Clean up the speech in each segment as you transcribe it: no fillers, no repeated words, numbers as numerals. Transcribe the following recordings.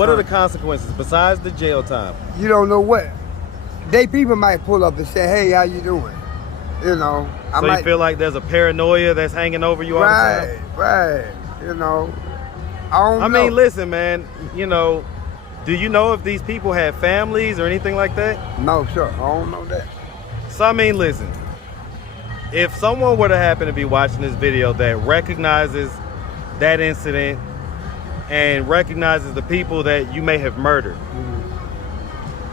what are the consequences besides the jail time? You don't know what. People might pull up and say, hey, how you doing? You know. So you feel like there's a paranoia that's hanging over you all the time? Right. You know. I mean, listen, man, you know, do you know if these people have families or anything like that? No, sir. I don't know that. So, I mean, listen, if someone were to happen to be watching this video that recognizes that incident and recognizes the people that you may have murdered,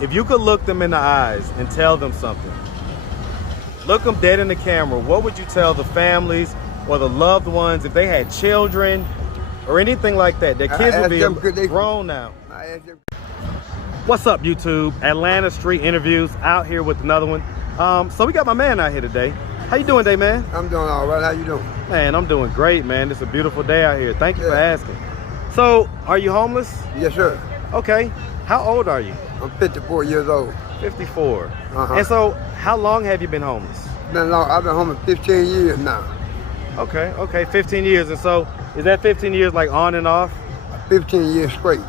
if you could look them in the eyes and tell them something, look them dead in the camera, what would you tell the families or the loved ones if they had children or anything like that? Their kids would be grown now. What's up, YouTube? Atlanta Street Interviews, out here with another one. So we got my man out here today. How you doing today, man? I'm doing all right. How you doing? Man, I'm doing great, man. It's a beautiful day out here. Thank you for asking. So, are you homeless? Yes, sir. Okay. How old are you? I'm 54 years old. 54. And so, how long have you been homeless? I've been homeless 15 years now. Okay, 15 years. And so, is that 15 years like on and off? 15 years straight.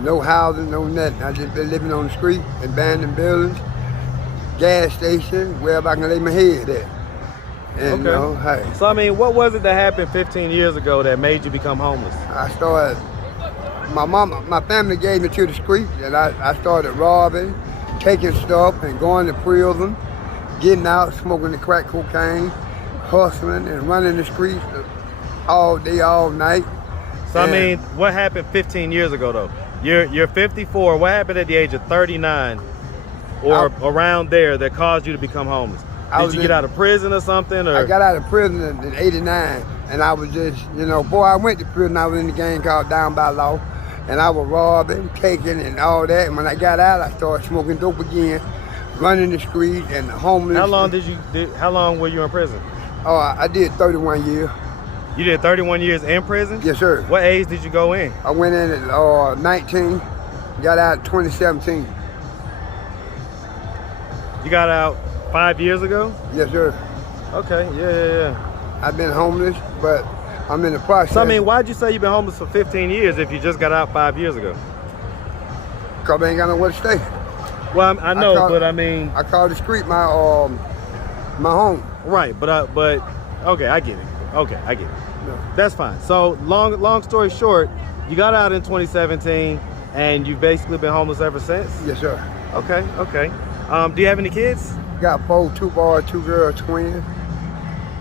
No housing, no nothing. I just been living on the street, abandoned buildings, gas station, wherever I can lay my head at. And, you know, hey. So, I mean, what was it that happened 15 years ago that made you become homeless? I started, my family gave me to the street, and I started robbing, taking stuff, and going to prison, getting out, smoking the crack cocaine, hustling, and running the streets all day, all night. So, I mean, what happened 15 years ago, though? You're 54. What happened at the age of 39 or around there that caused you to become homeless? Did you get out of prison or something? Or? I got out of prison in '89, and I was just, you know, boy, I went to prison. I was in the gang called Down by Law, and I was robbing, taking, and all that. And when I got out, I started smoking dope again, running the street, and homeless. How long were you in prison? Oh, I did 31 years. You did 31 years in prison? Yes, sir. What age did you go in? I went in at 19, got out 2017. You got out 5 years ago? Yes, sir. Okay, yeah. I've been homeless, but I'm in the process. So, I mean, why'd you say you've been homeless for 15 years if you just got out 5 years ago? Because I ain't got nowhere to stay. Well, I know, but I mean... I call the street my home. Right, but okay, I get it. Okay, I get it. No. That's fine. So, long story short, you got out in 2017, and you've basically been homeless ever since? Yes, sir. Okay. Do you have any kids? Got 4, 2 boys, 2 girls, twins.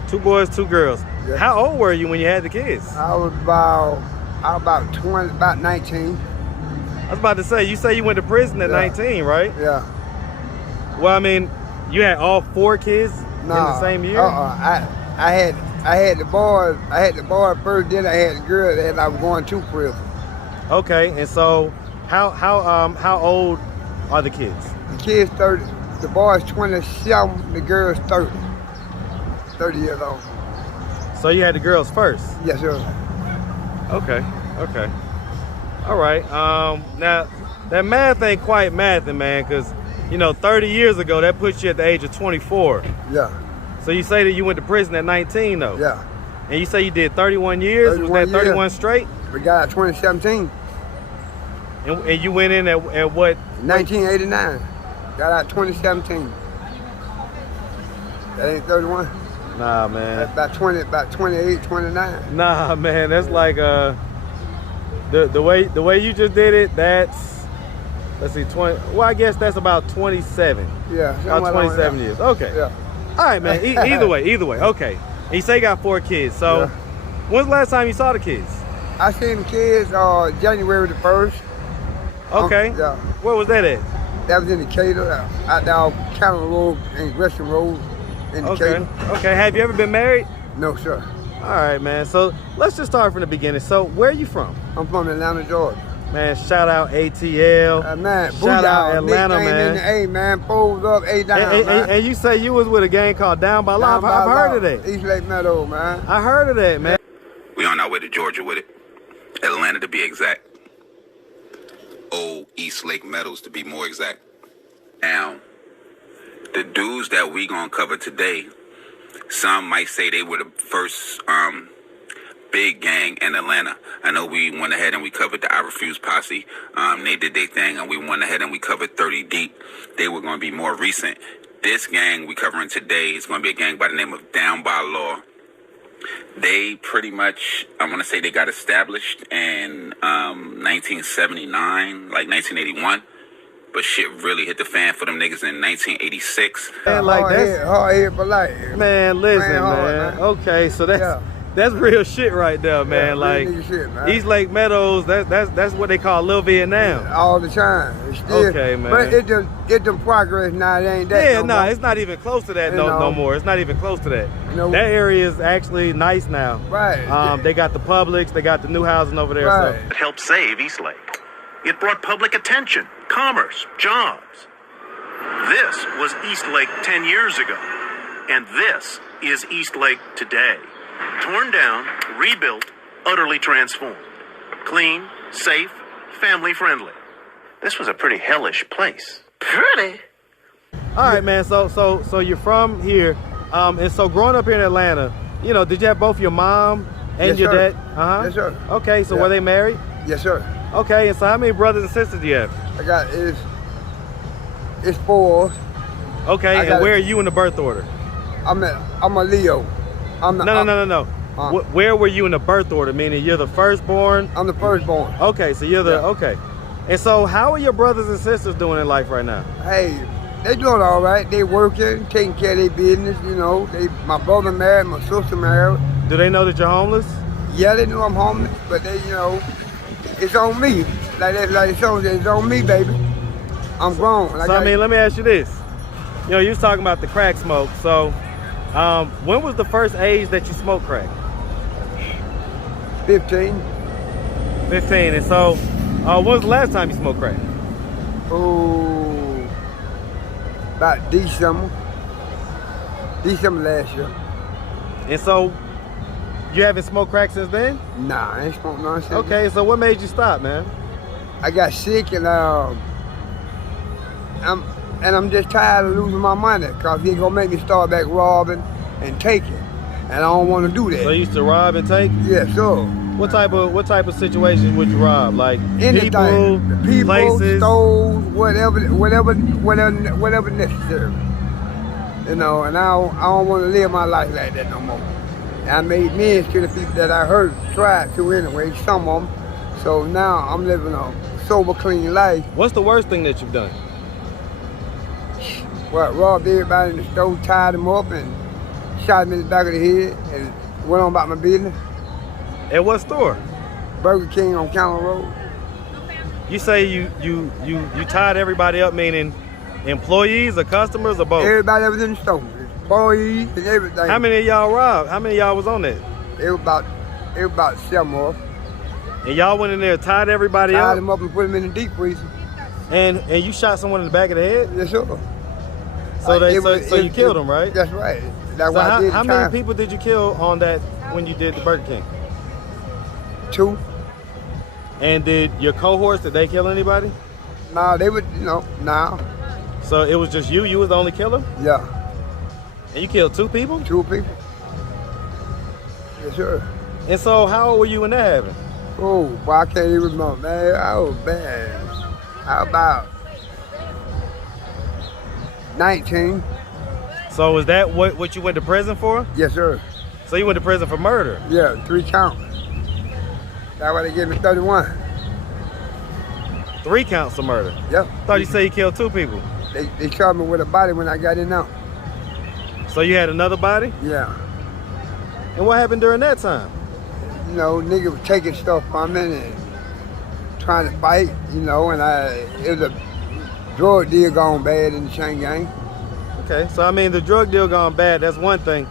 2 boys, 2 girls. Yeah. How old were you when you had the kids? I was about 20, about 19. I was about to say, you say you went to prison at 19, right? Yeah. Well, I mean, you had all 4 kids in the same year? I had the boys. I had the boy first, then I had the girl, and I was going to prison. Okay, and so how old are the kids? The kids 30. The boys 27. The girls 30. 30 years old. So you had the girls first? Yes, sir. Okay. All right. Now that math ain't quite mathing, man, because you know 30 years ago that puts you at the age of 24. Yeah. So you say that you went to prison at 19, though? Yeah. And you say you did 31 years? 31 Was that 31 straight? We got out 2017. And you went in at what? 1989. Got out 2017. That ain't 31. Nah, man. That's about 28, 29. Nah, man. That's like the way you just did it. That's, let's see, 20. Well, I guess that's about 27. Yeah. About 27 years. Okay. Yeah. All right, man. Either way. Okay. And you say you got 4 kids. So, when's the last time you saw the kids? I seen the kids January the 1st. Okay. Yeah. Where was that at? That was in Decatur, out down County Road and Gresham Road in Decatur. Okay. Have you ever been married? No, sir. All right, man. So let's just start from the beginning. So where are you from? I'm from Atlanta, Georgia. Man, shout out ATL. Man, shout out Atlanta, man. Hey, man, pulls up, A down, man. And you say you was with a gang called Down by Law. I've heard of that. East Lake Meadow, man. I heard of that, man. We on our way to Georgia with it. Atlanta to be exact. Old East Lake Meadows to be more exact. Now, the dudes that we gonna cover today, some might say they were the first big gang in Atlanta. I know we went ahead and we covered the I Refuse posse. They did their thing, and we went ahead and we covered 30 Deep. They were going to be more recent. This gang we covering today is going to be a gang by the name of Down by Law. They pretty much, I want to say they got established in 1979, like 1981. But shit really hit the fan for them niggas in 1986. Man, like that's hard head for life. man. Listen, Man, hard, man. man. Okay, so that's real shit right there, man. Yeah, like real nigga shit, man. East Lake Meadows, that's what they call Little Vietnam. All the time. It's still, Okay, man. But it done progress now. It ain't that. Yeah, no no, more. it's not even close to that You no know. more. It's not even close to that. You know. That area is actually nice now. Right. They got the Publix, they got the new housing over there. Right. So It helped save Eastlake. It brought public attention, commerce, jobs. This was Eastlake 10 years ago, and this is Eastlake today. Torn down, rebuilt, utterly transformed. Clean, safe, family-friendly. This was a pretty hellish place. Pretty? all right, man. So you're from here, and so growing up here in Atlanta, you know, did you have both your mom and Yes, your sir. dad? Uh-huh. Yes, sir. Okay, so Yeah. were they married? Yes, sir. Okay, and so how many brothers and sisters do you have? I got it's 4. Okay, I and got where it. are you in the birth order? I'm a Leo. I'm the, No. Where were you in the birth order? Meaning you're the firstborn. I'm the firstborn. Okay, so you're the Yeah. okay. And so how are your brothers and sisters doing in life right now? Hey, they doing all right. They working, taking care of their business. You know, my brother married, my sister married. Do they know that you're homeless? Yeah, they know I'm homeless, but they, you know, it's on me. Like the song says, it's on me, baby. I'm grown. So I mean, let me ask you this. You know, you was talking about the crack smoke. So when was the first age that you smoked crack? 15. 15. And so when was the last time you smoked crack? Oh, about December last year. And so you haven't smoked crack since then? Nah, I ain't smoked none since. Okay, so what made you stop, man? I got sick and I'm just tired of losing my money because they're gonna make me start back robbing and taking, and I don't want to do that. So you used to rob and take? Yeah, sure. What type of situations would you rob? Like Anything, people, places? stores, whatever necessary. You know, and I don't want to live my life like that no more. And I made amends to the people that I hurt, tried to anyway, some of them. So now I'm living a sober, clean life. What's the worst thing that you've done? Well, robbed everybody in the store, tied them up, and shot them in the back of the head, and went on about my business. At what store? Burger King on County Road. You say you tied everybody up, meaning employees or customers or both? Everybody that was in the store, employees and everything. How many of y'all robbed? How many of y'all was on that? It was about 7 of us. And y'all went in there, tied everybody Tied up, them up and put them in the deep freezer. and you shot someone in the back of the head. Yes, sir. So you killed them, right? That's right. That's So why I did how the many time. people did you kill on that when you did the Burger King? 2. And did your cohorts, did they kill anybody? Nah, they would, nah. So it was just you? You was the only killer? Yeah, And you killed 2 people? 2 people. Yes, sir. And so how old were you when that happened? Oh, boy, I can't even remember, man. I was bad. How about 19? So is that what you went to prison for? Yes, sir. So you went to prison for murder? Yeah, 3 counts. That's why they gave me 31. 3 counts of murder. Yep. Thought you said you killed 2 people. They shot me with a body when I got in now. So you had another body? Yeah. And what happened during that time? You know, nigga was taking stuff from me and trying to fight, and it was a drug deal gone bad in the chain gang. Okay, so I mean the drug deal gone bad, that's one thing.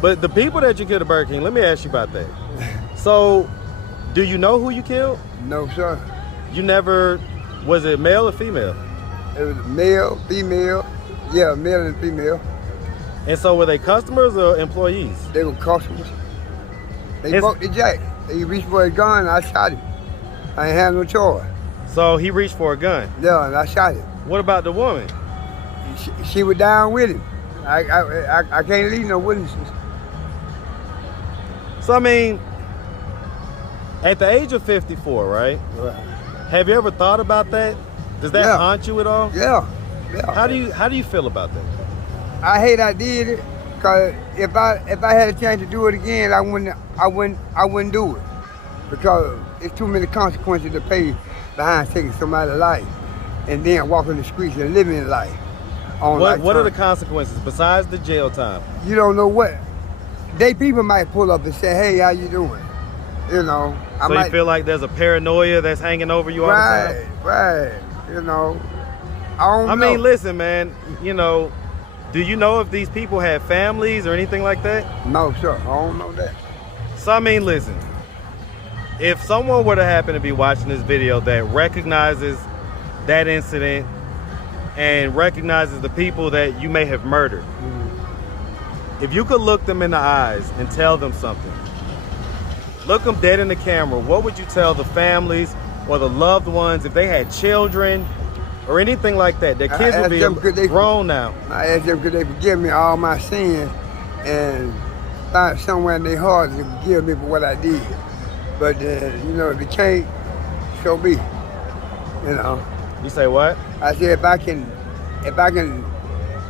But the people that you killed at Burger King, let me ask you about that. So, do you know who you killed? No, sir. You never, was it male or female? It was male, female. Yeah, male and female. And so were they customers or employees? They were customers. They It's- broke the jack. He reached for his gun and I shot him. I ain't had no choice. So he reached for a gun. Yeah, and I shot him. What about the woman? She was down with him. I can't leave no witnesses. So I mean, At the age of 54, right? Right. Have you ever thought about that? Does that Yeah. haunt you at all? Yeah. Yeah. How do you feel about that? I hate I did it, cause if I had a chance to do it again, I wouldn't do it, because it's too many consequences to pay behind taking somebody's life, and then walking the streets and living life. What are the consequences besides the jail time? You don't know what. People might pull up and say, "Hey, how you doing?" You know. So you feel like there's a paranoia that's hanging over you all the time? Right. You know. I mean, listen, man. You know, do you know if these people have families or anything like that? No, sir. I don't know that. So I mean, listen. If someone were to happen to be watching this video that recognizes that incident and recognizes the people that you may have murdered, if you could look them in the eyes and tell them something, look them dead in the camera, what would you tell the families or the loved ones if they had children or anything like that? Their kids would be grown now. I asked them, could they forgive me all my sins and find somewhere in their hearts to forgive me for what I did. But, you know, if they can't, so be. You know. You say what? I said, if I can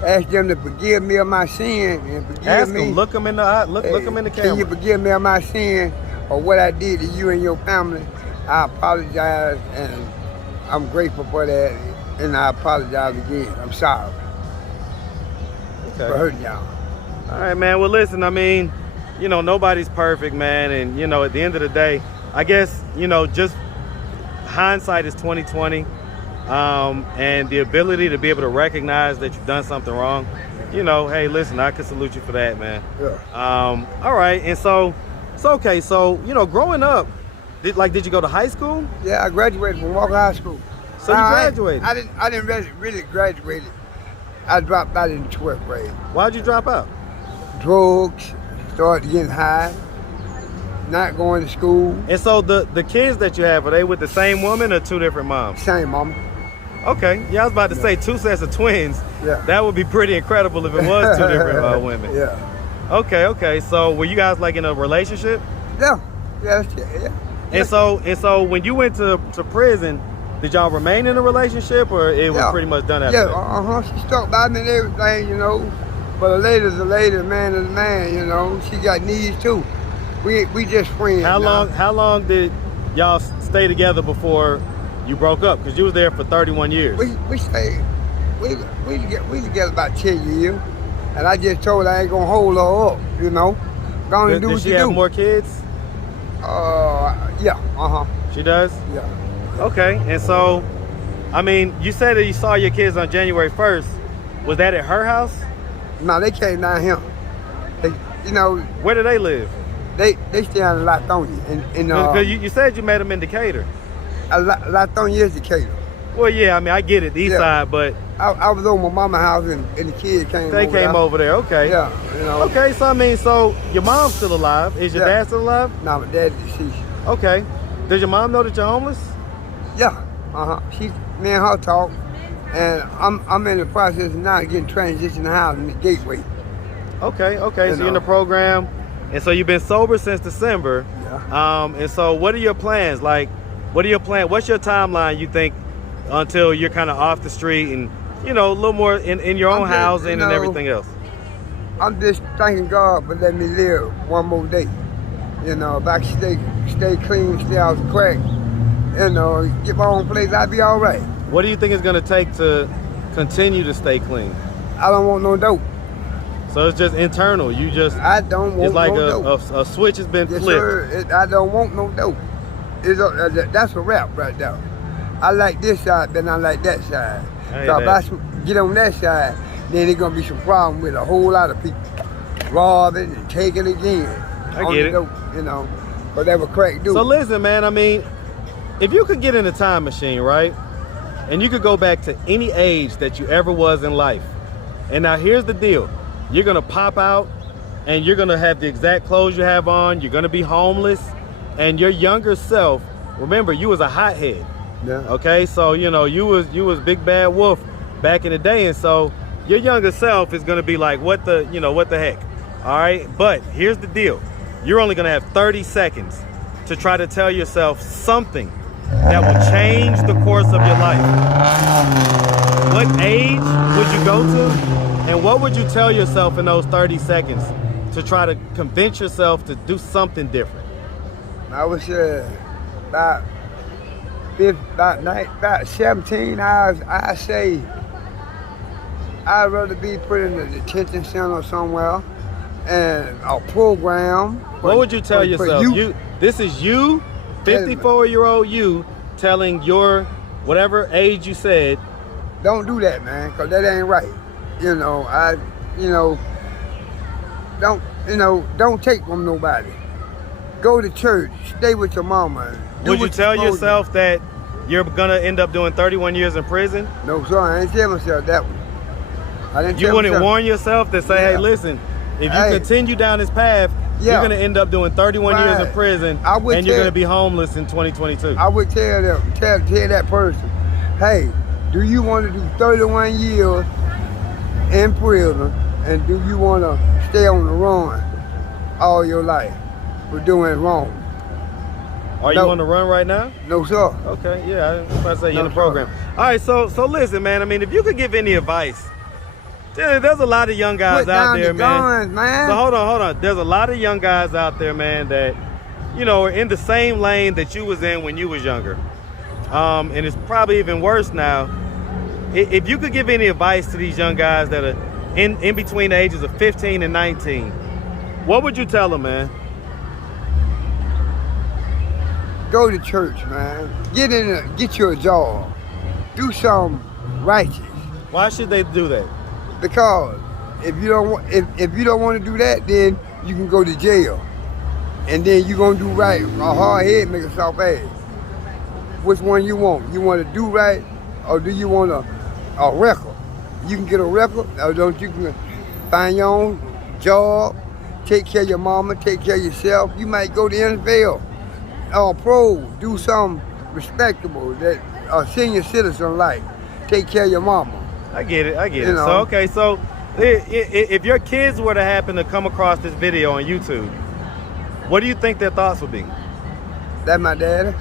ask them to forgive me of my sin and forgive Ask me. them, look them in the eye, look them in the camera. Can you forgive me of my sin or what I did to you and your family? I apologize, and I'm grateful for that, and I apologize again. I'm sorry for hurting y'all. All right, man. Well, listen, I mean, you know, nobody's perfect, man, and you know, at the end of the day, I guess, you know, just hindsight is 20/20. And the ability to be able to recognize that you've done something wrong, you know, hey, listen, I can salute you for that, man. Yeah. All right, and so okay, so, you know, growing up, did you go to high school? Yeah, I graduated from Walker High School. So you graduated? I didn't really graduate. I dropped out in the 12th grade. Why'd you drop out? Drugs, started getting high, not going to school. And so the kids that you have, are they with the same woman or two different moms? Same mama. Okay, yeah, I was about to say 2 sets of twins. Yeah. That would be pretty incredible if it was 2 different women. Yeah. Okay, so were you guys like in a relationship? Yeah, that's it, yeah. And so when you went to prison, did y'all remain in a relationship, or it was pretty much done after that? She stuck by me and everything, you know. But a lady's a lady, a man is a man, you know. She got needs too. We just friends. How long did y'all stay together before you broke up? Because you was there for 31 years. We stayed. We together about 10 years, and I just told her I ain't gonna hold her up, you know. Go and do what you do. Does she have more kids? Yeah. She does? Yeah. Okay, and so, I mean, you said that you saw your kids on January 1st. Was that at her house? No, they came down here. They, you know. Where do they live? They stay out in Lithonia. Because you said you met them in Decatur. Lithonia is Decatur. Well, yeah, I mean, I get it, the east side, but... I was over my mama's house, and the kids came over. They came over there, okay. Yeah, you know. Okay, so I mean, so your mom's still alive. Is your dad still alive? No, my dad's deceased. Okay. Does your mom know that you're homeless? Yeah, me and her talk, and I'm in the process of now getting transitioned to house in the Gateway. Okay, so you're in the program, and so you've been sober since December. Yeah. And so what are your plans? Like, what's your timeline, you think, until you're kind of off the street and, you know, a little more in your own housing and everything else? I'm just thanking God for letting me live one more day. You know, if I can stay clean, stay out of crack, you know, get my own place, I'll be all right. What do you think it's going to take to continue to stay clean? I don't want no dope. So it's just internal. I don't want no dope. It's like a switch has been flipped. Sir, I don't want no dope. That's a wrap right there. I like this side, then I like that side. So if I get on that side, then there's gonna be some problem with a whole lot of people robbing and taking again. I get it. Dope, you know, whatever crack do. So listen, man, I mean, if you could get in a time machine, right? And you could go back to any age that you ever was in life. And now here's the deal. You're gonna pop out and you're gonna have the exact clothes you have on. You're gonna be homeless, and your younger self, remember, you was a hothead. Yeah. Okay, so you know you was Big Bad Wolf back in the day, and so your younger self is gonna be like, what the heck? All right, but here's the deal: you're only gonna have 30 seconds to try to tell yourself something that will change the course of your life, what age would you go to, and what would you tell yourself in those 30 seconds to try to convince yourself to do something different? I was about 17 hours. I say I'd rather be put in a detention center somewhere and a program. What would you tell yourself? This is you, 54-year-old you, telling your whatever age you said. Don't do that, man, because that ain't right. Don't take from nobody. Go to church, stay with your mama. Would you tell yourself that you're gonna end up doing 31 years in prison? No, sir, I ain't tell myself that one. You wouldn't warn yourself to say, hey, listen, if you continue down this path, you're gonna end up doing 31 years in prison, and you're gonna be homeless in 2022. I would tell that person, hey, do you want to do 31 years in prison, and do you want to stay on the run all your life for doing wrong? Are you on the run right now? No, sir. Okay, yeah, I was about to say you're in the program. All right, so listen, man, I mean, if you could give any advice, there's a lot of young guys out there, man. So hold on. There's a lot of young guys out there, man, that, are in the same lane that you was in when you was younger. And it's probably even worse now. If you could give any advice to these young guys that are in between the ages of 15 and 19, what would you tell them, man? Go to church, man. Get you a job. Do something righteous. Why should they do that? Because if you don't want to do that, then you can go to jail, and then you're gonna do right. A hard head make a soft ass. Which one you want? You want to do right, or do you want a record? You can get a record, or don't you can find your own job, take care of your mama, take care of yourself. You might go to NFL. Pro, do something respectable that a senior citizen like. Take care of your mama. I get it. So if your kids were to happen to come across this video on YouTube, what do you think their thoughts would be? That's my daddy,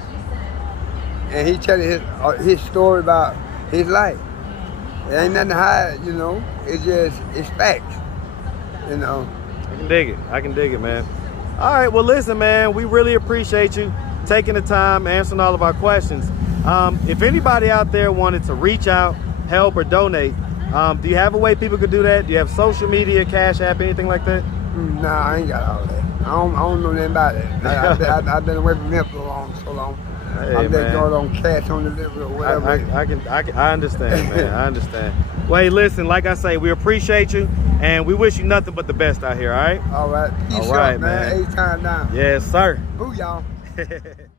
and he telling his story about his life. It ain't nothing to hide, it's facts, I can dig it, man. All right, well, listen, man, we really appreciate you taking the time, answering all of our questions. If anybody out there wanted to reach out, help, or donate, do you have a way people could do that? Do you have social media, Cash App, anything like that? Nah, I ain't got all that. I don't know nothing about it. I've been away from him so long. Hey, I'm just going on cash on delivery or whatever. I understand, man. I understand. Well, hey, listen, like I say, we appreciate you, and we wish you nothing but the best out here, all right? All right. Peace all right, out, man. 8 times down. Yes, sir. Boo, y'all.